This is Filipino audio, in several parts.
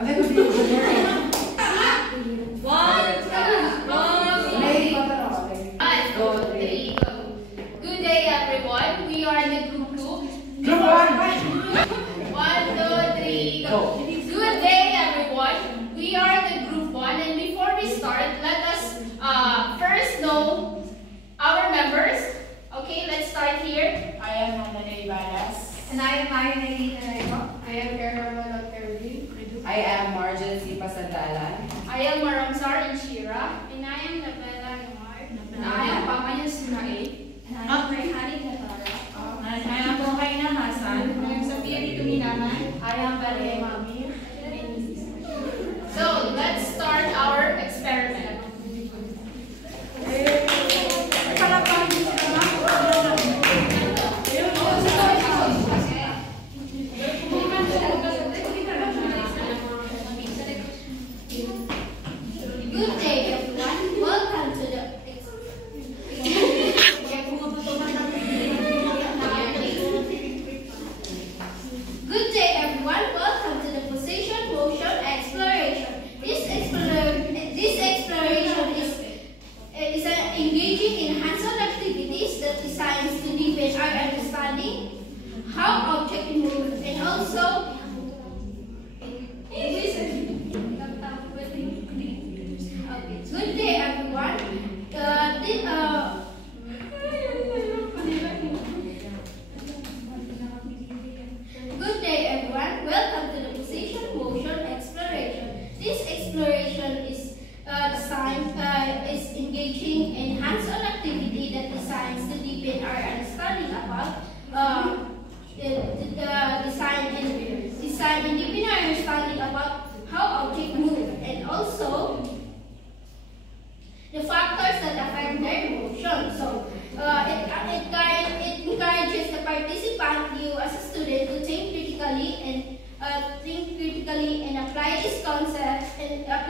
Okay, good morning. Good day, everyone. We are the group 2. Group 1. 1, 2, 3, go. Good day, everyone. We are the group 1, and before we start, let us first know our members. Okay, let's start here. I am Nandane Balas. And I am Marinelli Nareko. I am Caramel Terry. I am Marjan Sipa Sandalan. I am Maramzar Inshira. And I am Nabella Noir. And I am Pamaya Sinae. And I am Rayhani Natara. And I am Rohaina Hasan. I am Sophia Tuminaman. I am Balia Mami. So, let's start our experiment. Good day, everyone. Welcome to the Good day, everyone. Welcome to the position motion exploration. This exploration is an engaging in hands-on activities that designs to deepen our understanding how objects move and also Good day, everyone. Good day, everyone. Welcome to the position motion exploration. This exploration is is engaging in hands-on activity that designs to deepen our understanding about design and deepen our understanding about how objects move and also the factors that affect their motion. So it encourages the participant, you as a student, to think critically and apply this concept in a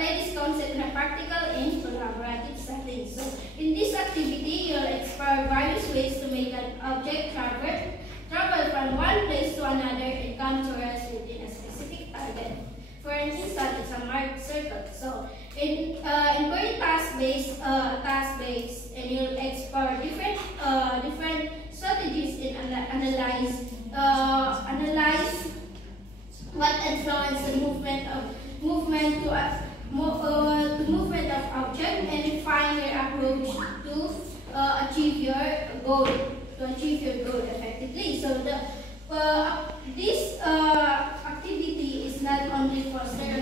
practical and collaborative setting. So in this activity, you'll explore various ways to make an object travel from one place to another and come to rest within a specific target. For instance, it's a marked circle. So in very task-based, and you'll explore different strategies and analyze what influence the movement of object and refine your approach to achieve your goal effectively. So this activity is not only foster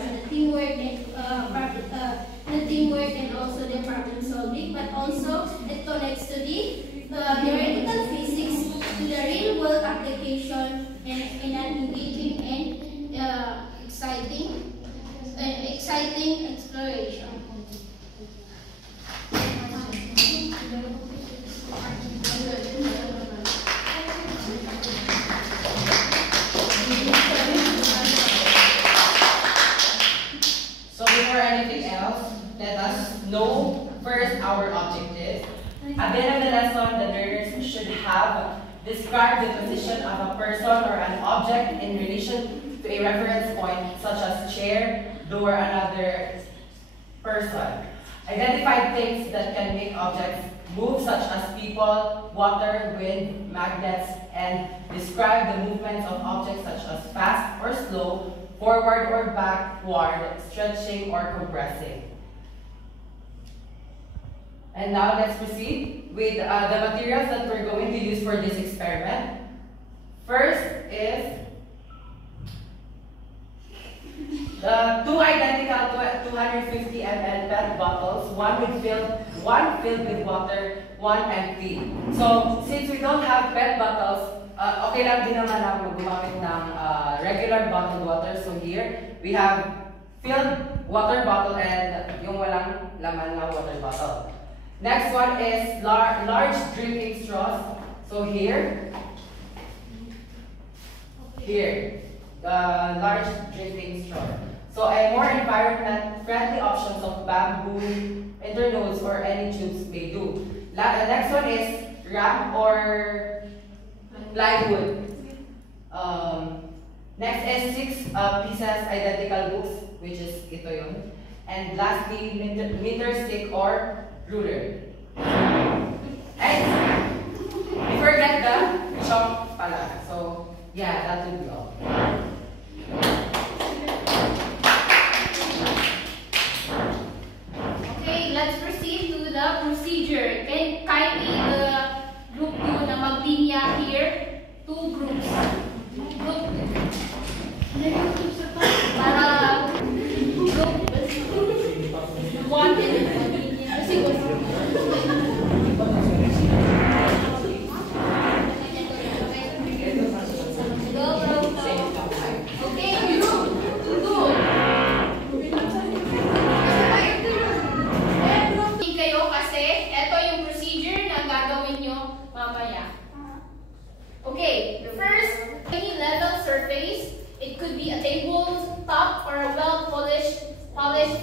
the teamwork and also the problem solving, but also it connects to the theoretical physics to the real world application in an engaging and exciting exploration. So before anything else, let us know first our objectives. At the end of the lesson, the learners should have described the position of a person or an object in relation to a reference point, such as chair, door, another person. Identify things that can make objects move, such as people, water, wind, magnets, and describe the movements of objects such as fast or slow, forward or backward, stretching or compressing. And now let's proceed with the materials that we're going to use for this experiment. First is the two identical 250 ml PET bottles, one filled with water, one empty. So since we don't have PET bottles, okay lang din naman ako gumamit ng regular bottled water. So here we have filled water bottle and yung walang laman na water bottle. Next one is large drinking straws. So here, large drinking straw. So a more environment-friendly options of bamboo, internodes, or any tubes may do. The next one is wrap or plywood. Next is 6 pieces identical books, which is ito yun. And lastly, meter stick or ruler. And we forget the chalk pala. So yeah, that would be all. Okay, let's proceed to the procedure. Can kindly the group 2 na maglinya here, 2 groups. Group para group 1 Okay, first, any level surface. It could be a tabletop or a well-polished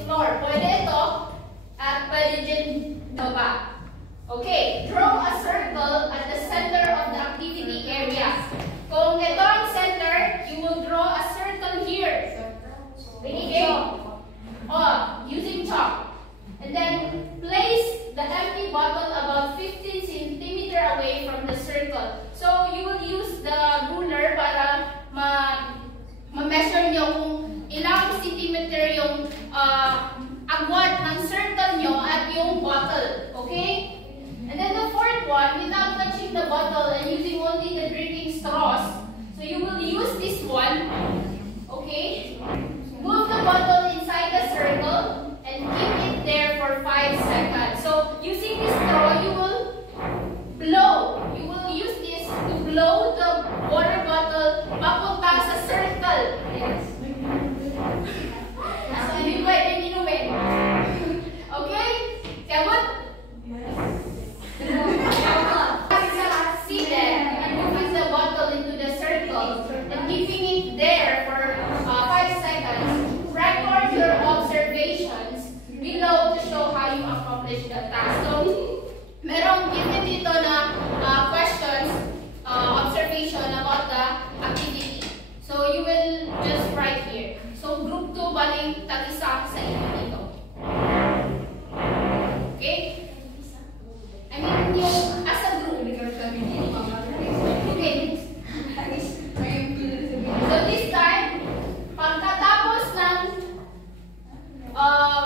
floor. Pwede ito at pwede din ba? Okay, draw a circle at the center of the activity area. Kung ito ang center, you will draw a circle here. Okay? Using chalk. And then place the empty bottle about 15 cm away from the circle. So you will use the ruler para ma-measure nyo kung ilang centimeter yung agwat ng circle nyo at yung bottle. Okay? And then the fourth one, without touching the bottle and using only the drinking straws, so you will use this one. Okay? Move the bottle inside the circle and keep it there for 5 seconds. So using this straw, you will blow. You will use this to blow the water bottle papunta sa circle. Yes. So, hindi pwedeng inumin. Okay? Sagot? Yes. Seated and moving the bottle into the circle and keeping it there for 5 seconds. Record your observations below to show how you accomplish the task. So, merong given dito na questions, observation about the activity. So, you will just write here. So, group 2, baling tag-isa sa inyo dito. Okay? I mean, yung as a group. Okay. So, this time, pagkatapos ng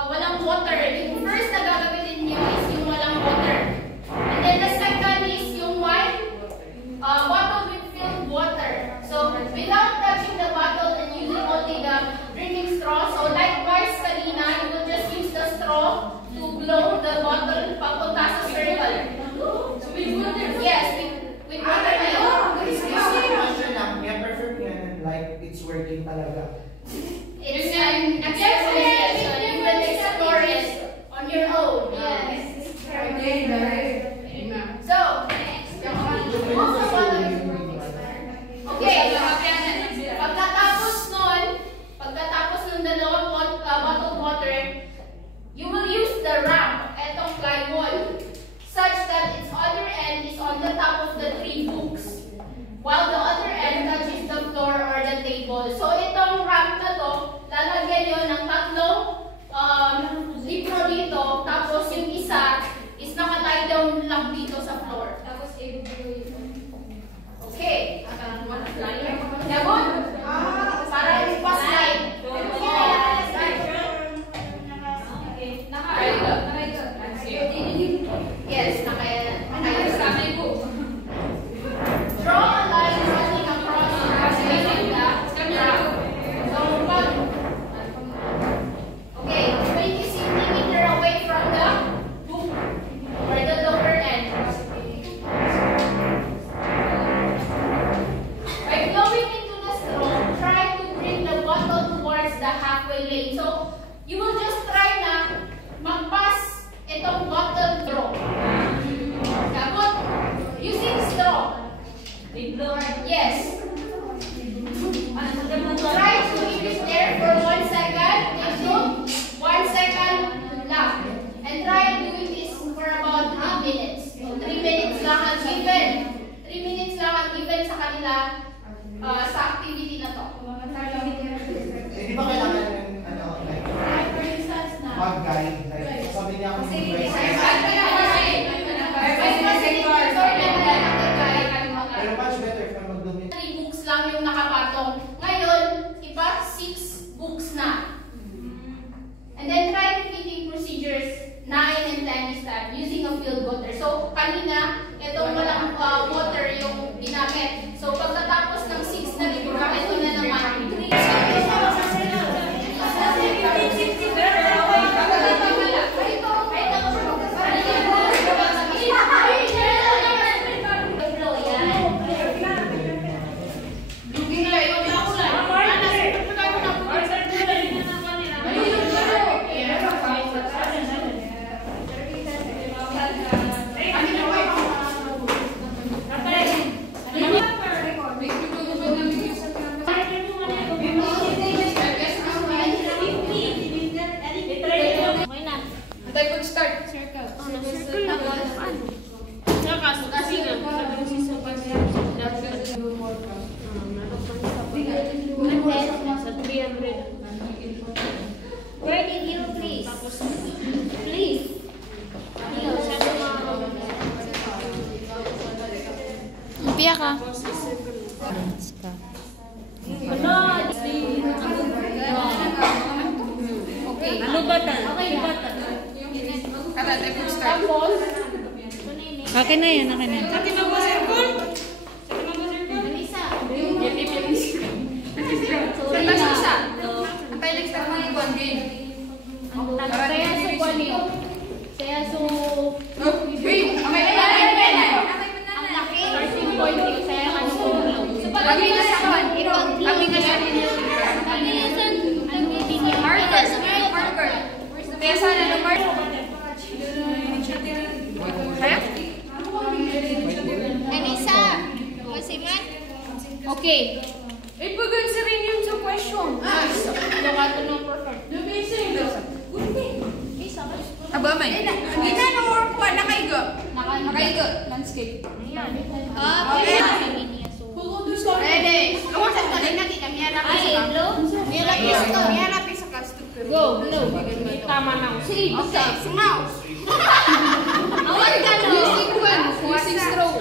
walang water, yung first na gagamitin nyo is yung walang water. And then the second is yung bottle with filled water. So, without touching the bottle and using only the drinking straw, so likewise kanina, you will just use the straw to blow the bottle papunta sa circle. So, with water? Yes, with water. Like it's working talaga. It's an experiment. You will explore it on your own. Yes. So, okay. Pagkatapos ng dalawang bottled water, you will use the ramp, etong plywood, such that its other end is on the top of the 3 books, while the other end touches the floor or the table. So, itong ramp na to, lalagyan nyo ng 3 libro dito, tapos yung isa is naka-lie down lang dito sa floor. Tapos, okay. Yabon? Para ipa-slide. Yes, nakaya ko. Draw a line running across the ramp. So, okay, 20 cm away from the book or the lower end. By blowing into the straw, try to bring the bottle towards the halfway lane. So, you will just try na mag-pass itong bottle straw. Dapat, using straw. Yes. Try to keep it there for 1 second. Into 1 second lang. And try doing this for about 3 minutes. So 3 minutes lang ang given. 3 minutes lang ang given sa kanila. sa activity na to. Di ba kailangan ng like, mag-guide? Like, sabi niya kung pero much better if mag-donate. 3 books lang yung nakapatong. Ngayon, iba 6 books na. And then try repeating procedures 9 and 10 this time using a filled water. So, kanina, itong walang water yung ginamit. So, pagkatapos ng 6 na libra, ito na naman 3. Where did you please? Please. Piyak ka. Okay. Ano ba ta? Tapos, Akin na yan, akin na. atin na ba circle? Saya so kuan yun. Saya so... Ang laki. 13.8. Saya kan so low. So, pag-abi na sa kuan. Abi na sa markers. Kaya sana ng marker. Kaya? Anissa, masiman? Okay. Ipagan sa rin yung sa question. Lokato ng perfect. Aba, may. Ina na work ko, nakaigo. Nakaigo. Landscape. Okay. Ready. Go. No. Tama na. Sige, basta. Awal ka no? Using straw.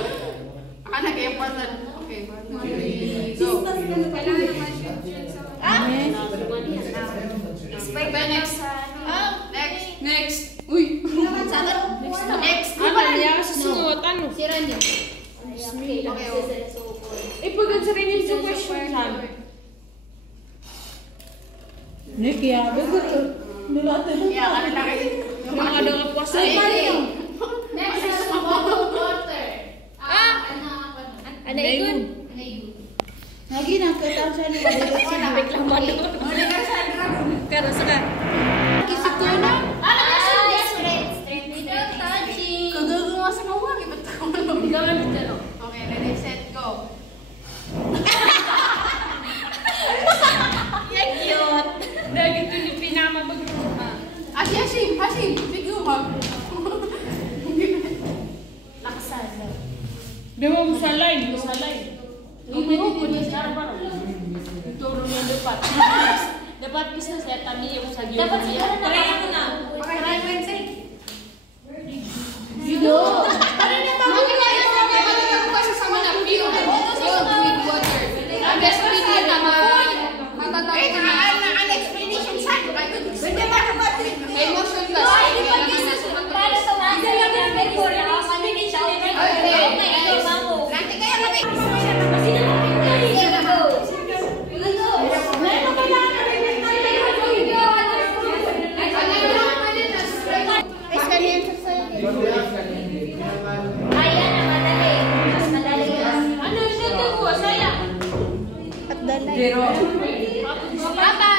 Anak yung person. Okay. Next. Uy. Next. Si Randy. Ipagan sa rin yung sa question. Nick, ya. Bago to. Nulatan mo. Mga daw po sa Next is water. Ano yun? Lagi na katang siya ni Wadid. Pero saka. Kisip ko na. Kagagawa sa mga iba't ako. Okay, ready, set, go. Yan cute. Dagit ko ni pinamabag. Hasim. Bigumag. Lakasan. Dewa mo sa line. Turo mo dapat. Dapat bisa saya tami yung sa giyo. Dapat siguro na. Try mo na. Video. Para na ba? Ayan, madali. Mas madali yan. Ano siya ko saya? Zero. Papa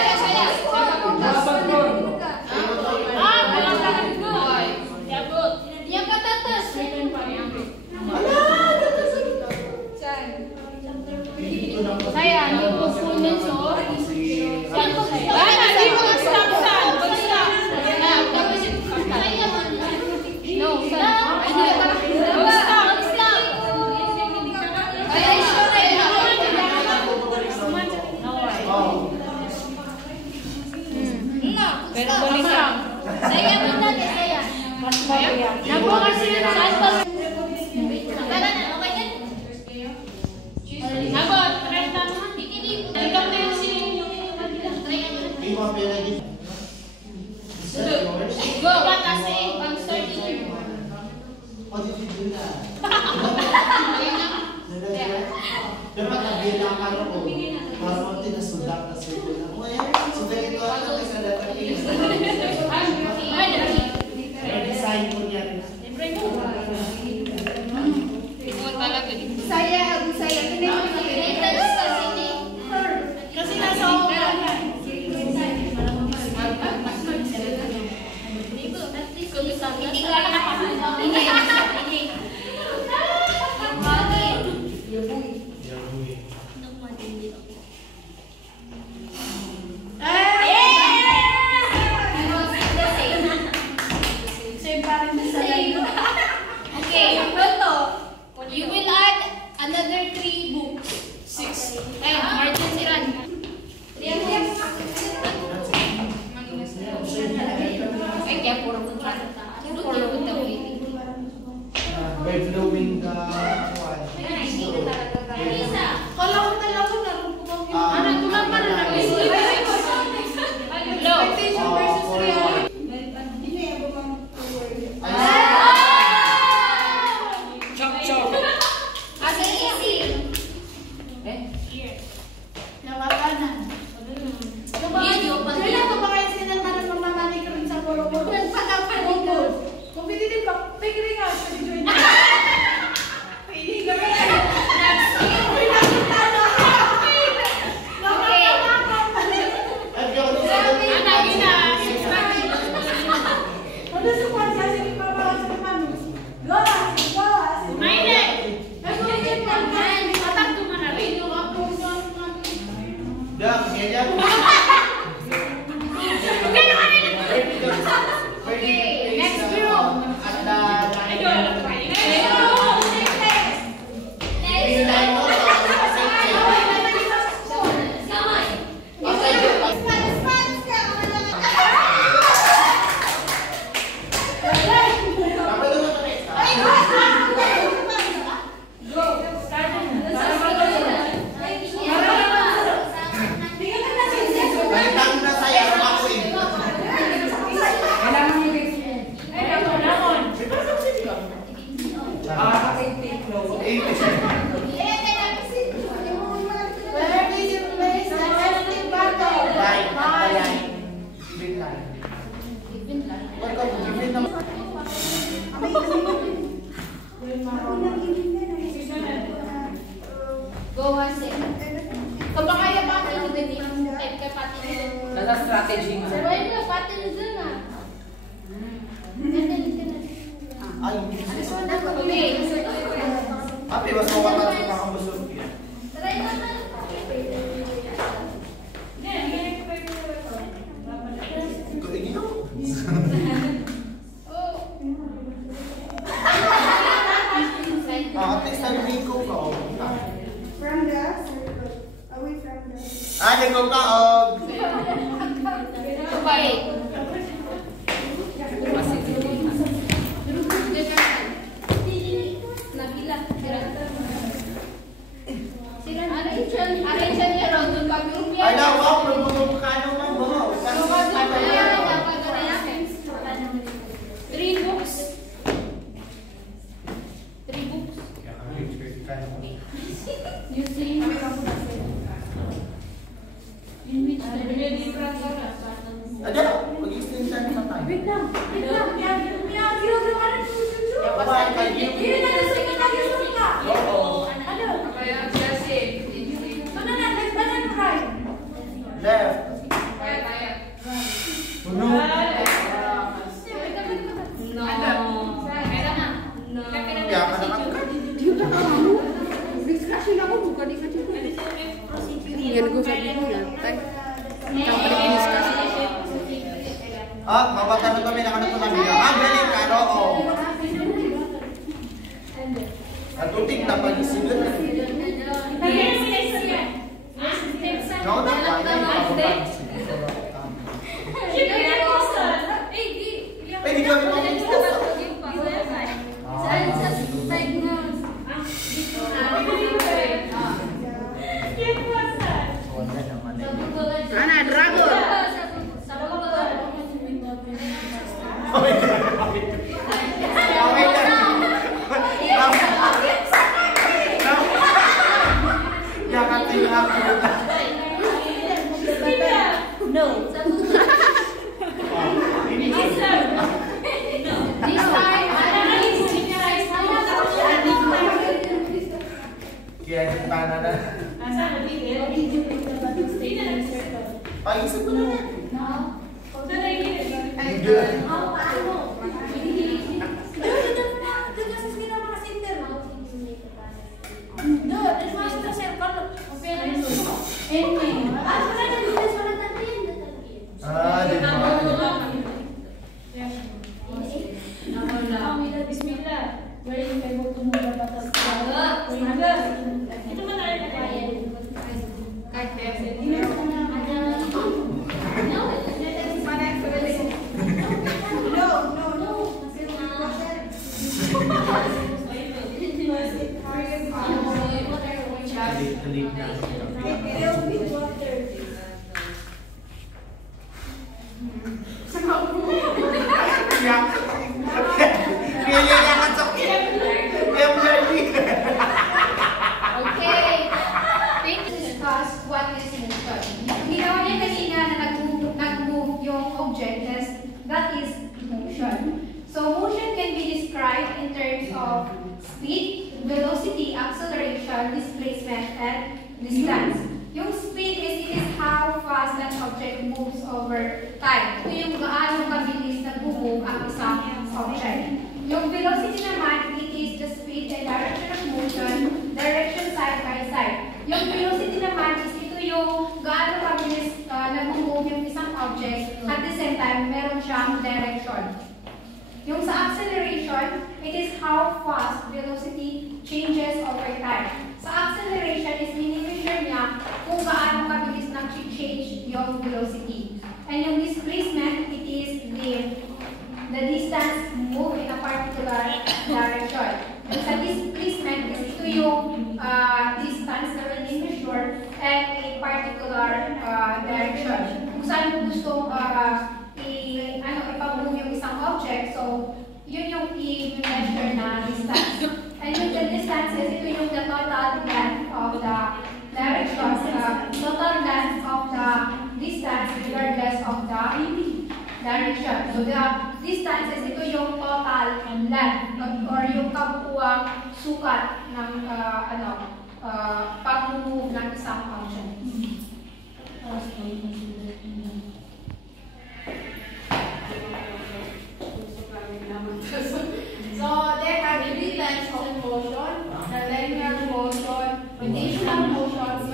ya saya. Walang ko. Yabot. Yang patatas. Saya, yung pupunin so. Hindi mo stop. No, stop. Abot, try naman. Ikaw na yung si... May mga pera dito. Is that yours? Go, batas eh. Pag-start din. What did you do na? Dapat nabilang ka rin ko. Para mo tinasudak na sa'yo na. O yan, so ganito ata may sadatang design mo niya rin. Saya. Kasi nasa ako. Hindi ka lang you will add another 3 books. 6. Martin Siran. Kaya puro kontrata. Puro By blowing the one. Kalau ko talaga Ano, tulang pa na expectation versus reality. Nawakanan. Kailan ko ba kaya sinantanan mamamani ka rin sa polo-polo? Competitive ka, pigri nga siya dito. Pwede ka ba yan? Ano sa kwanza? Sige pa ba sa manu? Gawa! Dah, dia Okay, next group. Nasa strategy mo. Apa mas mau makan sama busur? Ikut ini dong. Ate sabi ko ka. From the circle. Away from the... Ate ko ka og. Ada wow, belum kano mah bawa. 3 books. 3 books. You see? In which Ada, mag-extension sa time. Wait lang. Ginagawa na susunod. Apa kayo? Hindi na nasagot na gusto ka. Oo. Ano? Banana, banana fry. Left. Puno. Ya, kadang-kadang. Discussion ako, bukan dikasih. Yan ko sabi ko yan. Ah, mabatanong kami na kanang pamilya. Ah, galing ka, oo. At utik na pag-isigan na. No, na pa. Pwede kami mag-discuss. natin yung actual. No. This time, Kaya paano na? Pag-isip ko na. That is motion. So motion can be described in terms of speed, velocity, acceleration, displacement, and distance. Yung speed it is how fast that object moves over time. Ito yung gaano kabilis nag-move ang isang object. Yung velocity naman, it is the speed and direction of motion, direction side by side. Yung velocity naman is ito yung gaano kabilis nag-move yung isang object, at the same time, meron siyang direction. Yung sa acceleration, it is how fast velocity changes over time. Sa acceleration is mini-measure niya kung gaano kabilis nag-change yung velocity. And yung displacement, it is the distance move in a particular direction. And sa displacement, is ito yung distance na mini-measure and a particular direction. Kung saan mo gustong ipag-move yung isang object, so yun yung i-measure na distance. And yung the distances, ito yung the total length of the direction, total length of the distance regardless of the direction. So the distances, ito yung total length or yung kabuuang sukat ng pag-move ng isang object. So there are three types of motion: the linear motion, rotational motion,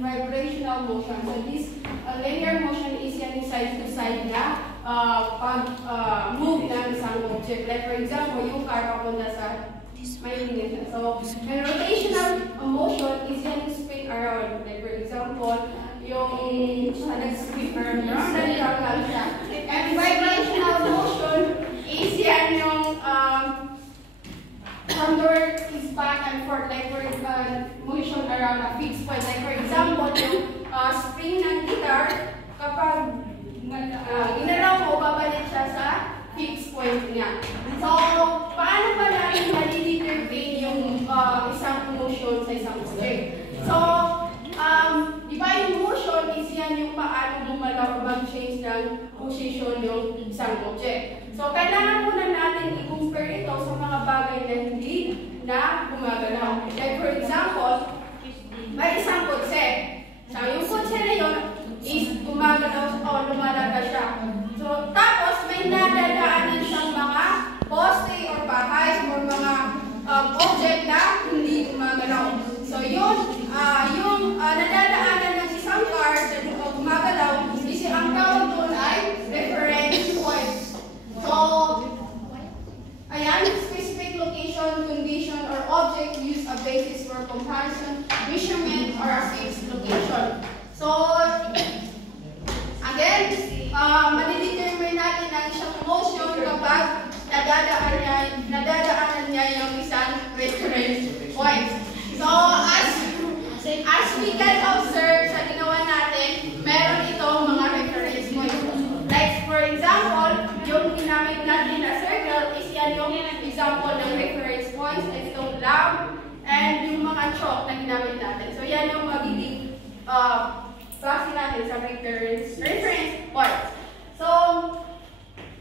vibrational motion. So this linear motion is yan side to side na pag-move ng isang object. Like for example, yung car papunta sa may So, and rotational motion is yan spin around. Like for example, yung nag-spin around lang siya. And vibrational motion is yan yung thunder is back and forth, like for motion around a fixed point. Like for example, yung spring ng guitar, kapag ginalaw mo, babalik siya sa fixed point niya. So, paano ba natin mali-determine yung isang motion sa isang object? So, di ba yung motion is yan yung paano gumalaw o mag-change ng position yung isang object. So, kailangan muna natin i-compare ito sa mga bagay na hindi na gumagalaw. Like for example, may isang kotse. So, yung kotse na yun is gumagalaw o lumalaga siya. So, tapos may nadadaanan siyang mga poste or bahay or mga object na hindi gumagalaw. So, yung nadadaanan ng isang car na gumagalaw, is ang tawag doon ay reference point. So, ayan, specific location, condition, or object use a basis for comparison, measurement, or a fixed location. So, again, madidetermine natin ang isang motion kapag nadadaanan niya yung isang reference point. So, as we can observe sa ginawa natin, meron itong mga reference points. Like, for example, yung ginamit natin na circle is yan yung example ng reference points. Itong lamp and yung mga chalk na ginamit natin. So, yan yung magiging base natin sa reference points. So,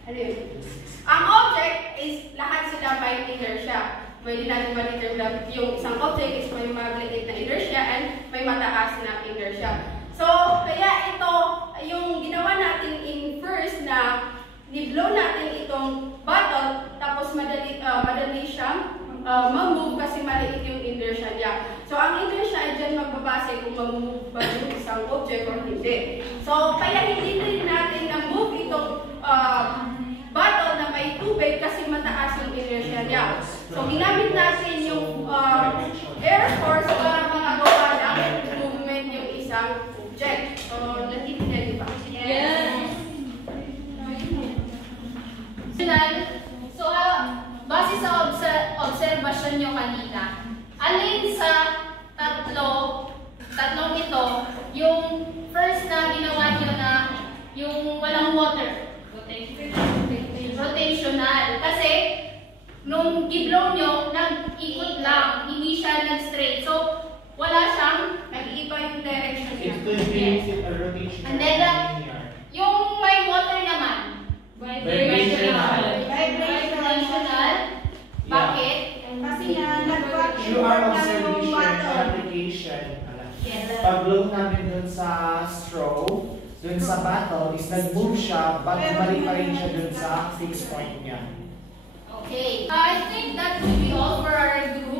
ano yun? Ang object is lahat sila may inertia. Pwede natin ma-determine yung isang object is may maliit na inertia and may mataas na inertia. So, kaya ito, yung ginawa natin in first na ni-blow natin itong bottle, tapos madali siyang mag-move kasi maliit yung inertia niya. So, ang inertia ay dyan magbabase kung mag-move ba yung isang object or hindi. So, kaya hindi rin natin na-move itong bottle na may tubig kasi mataas yung inertia niya. So, ginamit natin yung air force para makagawa ng movement yung isang object. So, natindihan niyo ba? Yes. So, base sa observation nyo kanina, alin sa tatlong ito, yung first na ginawa nyo na yung walang water, rotational. Kasi, nung i-blow nyo, nag-ikot lang, hindi siya nag-straight. So, wala siyang nag-iiba yung direction niya. Ito yung a rotation. And then, yung may water naman, Vibrational. Bakit? Kasi nga, nag-work Through our observation and application, pag-blow namin dun sa straw, dun sa bottle, is nag-move siya, but bumalik pa rin siya dun sa fixed point niya. Okay. I think that will be all for our group.